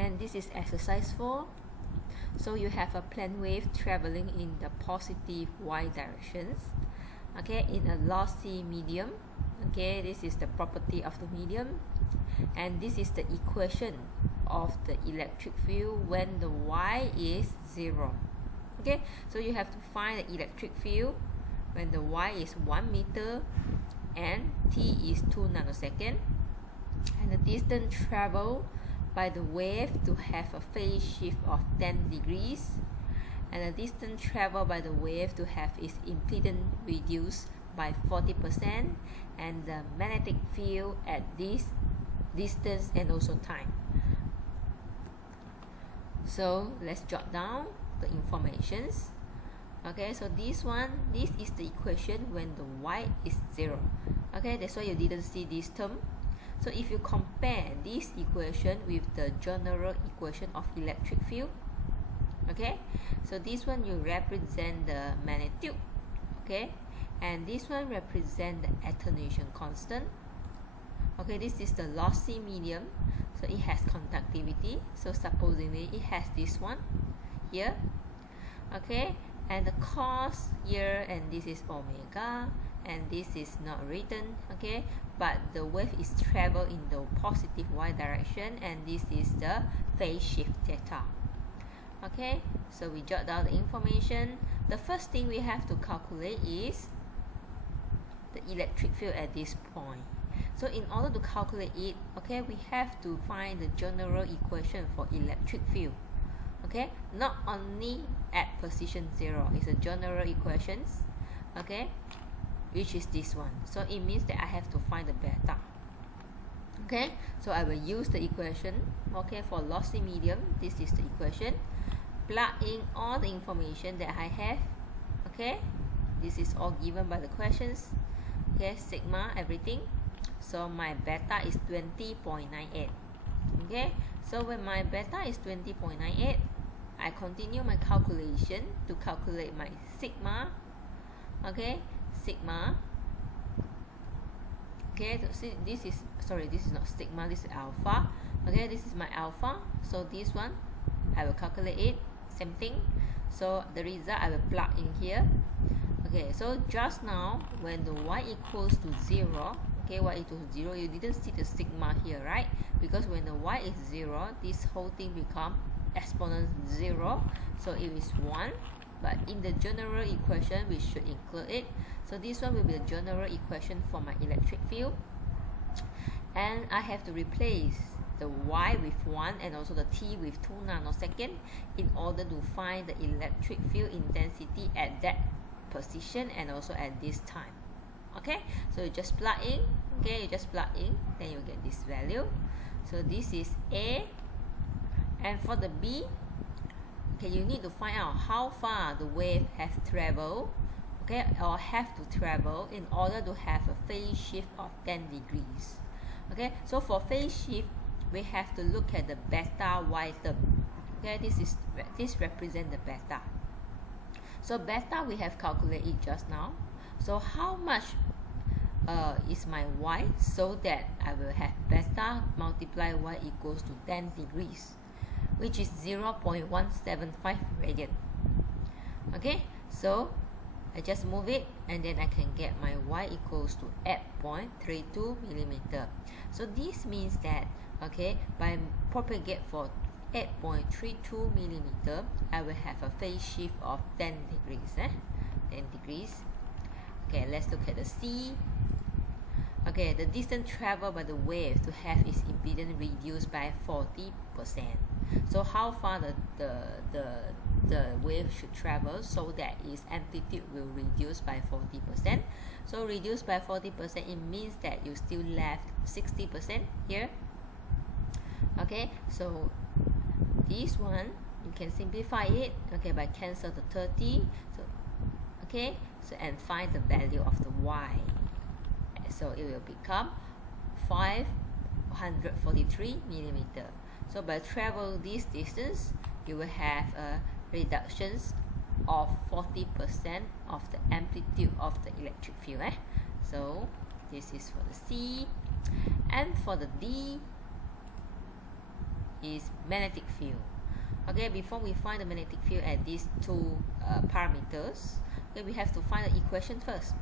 And this is exercise 4. So you have a plane wave traveling in the positive y directions, okay, in a lossy medium. Okay, this is the property of the medium, and this is the equation of the electric field when the y is 0. Okay, so you have to find the electric field when the y is 1 meter and t is 2 nanoseconds, and the distance traveled by the wave to have a phase shift of 10 degrees, and the distance traveled by the wave to have its impedance reduced by 40%, and the magnetic field at this distance and also time. So let's jot down the informations. Okay, so this is the equation when the y is 0. Okay, that's why you didn't see this term. So if you compare this equation with the general equation of electric field, okay, so this one you represent the magnitude, okay, and this one represent the attenuation constant. Okay, this is the lossy medium, so it has conductivity, so supposedly it has this one here, okay, and the cos here, and this is omega, and this is not written, okay, but the wave is travel in the positive y direction, and this is the phase shift theta. Okay, so we jot down the information. The first thing we have to calculate is the electric field at this point. So in order to calculate it, okay, we have to find the general equation for electric field. Okay, not only at position 0, it's a general equations, okay, which is this one. So it means that I have to find the beta. Okay, so I will use the equation, okay, for lossy medium. This is the equation. Plug in all the information that I have. Okay, this is all given by the questions. Okay, sigma, everything. So my beta is 20.98. Okay, so when my beta is 20.98, I continue my calculation to calculate my sigma. Okay, sigma. Okay, so see, this is not sigma, this is alpha. Okay, this is my alpha, so this one I will calculate it, same thing. So the result I will plug in here. Okay, so just now when the y equals to 0, okay, y equals to 0, you didn't see the sigma here, right? Because when the y is 0, this whole thing become exponent 0, so it is 1. But in the general equation, we should include it. So this one will be the general equation for my electric field. And I have to replace the y with 1 and also the t with 2 nanoseconds in order to find the electric field intensity at that position and also at this time. Okay, so you just plug in. Okay, you just plug in, then you get this value. So this is A. And for the B, okay, you need to find out how far the wave has traveled, okay, or have to travel in order to have a phase shift of 10 degrees. Okay, so for phase shift, we have to look at the beta y term. Okay, this represents the beta. So beta we have calculated just now. So how much is my y, so that I will have beta multiply y equals to 10 degrees, which is 0.175 radian. Okay, so I just move it, and then I can get my y equals to 8.32 millimeter. So this means that, okay, by propagate for 8.32 millimeter, I will have a phase shift of 10 degrees. 10 degrees. Okay, let's look at the C. Okay, the distance traveled by the wave to have its impedance reduced by 40%. So how far the wave should travel so that its amplitude will reduce by 40%. So reduced by 40%, it means that you still left 60% here. Okay, so this one you can simplify it, okay, by cancel the 30. So okay, so and find the value of the y. So it will become 543 millimeter. So by travel this distance, you will have a reductions of 40% of the amplitude of the electric field. So this is for the C. And for the D, is magnetic field. Okay, before we find the magnetic field at these two parameters, okay, we have to find the equation first.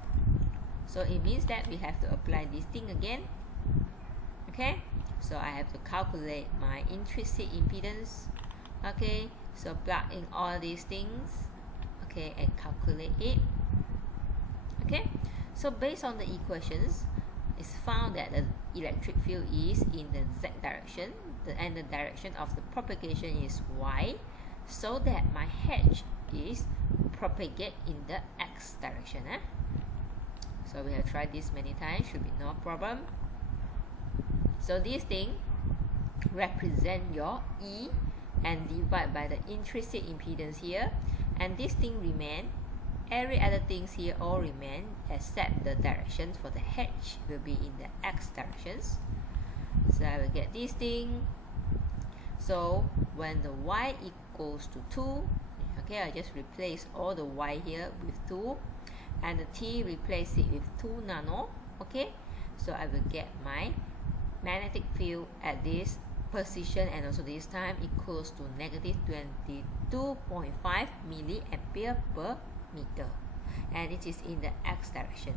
So it means that we have to apply this thing again. Okay, so I have to calculate my intrinsic impedance. Okay, so plug in all these things, okay, and calculate it. Okay, so based on the equations, it's found that the electric field is in the z direction, and the direction of the propagation is y, so that my H is propagate in the x direction. So we have tried this many times, should be no problem. So this thing represent your E and divide by the intrinsic impedance here, and this thing remain. Every other things here all remain except the direction for the H will be in the x directions. So I will get this thing. So when the y equals to 2, okay, I just replace all the y here with 2, and the t replace it with 2 nano. Okay, so I will get my magnetic field at this position and also this time equals to negative 22.5 milliampere per meter, and it is in the x direction.